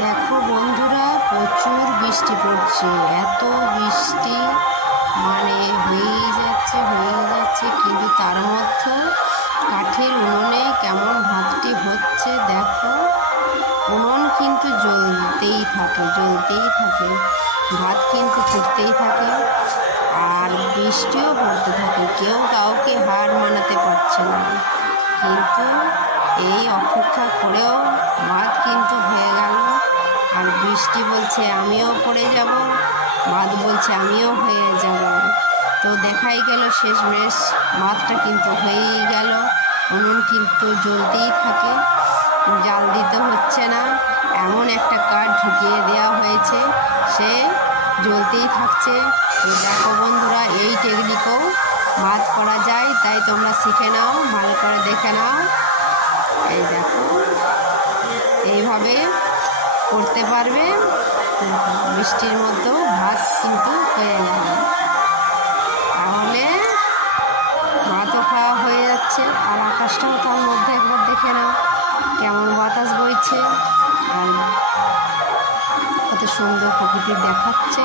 দেখো বন্ধুরা, প্রচুর বৃষ্টি পড়ছে। এত বৃষ্টি মানে হয়েই যাচ্ছে, কিন্তু তার মধ্যে কাঠের উনুনে কেমন ভাতটি হচ্ছে দেখো। উনুন কিন্তু জ্বলতেই থাকে, ভাত কিন্তু ফুটতেই থাকে, আর বৃষ্টিও পড়তে থাকে। কেউ কাউকে হার মানাতে পারছে না, কিন্তু এই অপেক্ষা করেও ভাত কিন্তু হয়ে গেল। আর বৃষ্টি বলছে আমিও পড়ে যাব, ভাত বলছে আমিও হয়ে যাব। তো দেখাই গেল শেষমেশ ভাতটা কিন্তু হয়েই গেল। উনুন কিন্তু জ্বলতেই থাকে, জাল দিতে হচ্ছে না, এমন একটা কাঠ ঢুকিয়ে দেওয়া হয়েছে, সে জ্বলতেই থাকছে। তো দেখো বন্ধুরা, এই টেকনিকও ভাত করা যায়, তাই তোমরা শিখে নাও, ভালো করে দেখে নাও। এই দেখো, এইভাবে করতে পারবে। বৃষ্টির মধ্যেও ভাত কিন্তু হয়ে গেল, তাহলে ভাতও খাওয়া হয়ে যাচ্ছে। আর আকাশটাও তার মধ্যে একবার দেখে নাও, কেমন বাতাস বইছে আর কত সুন্দর প্রকৃতি দেখাচ্ছে।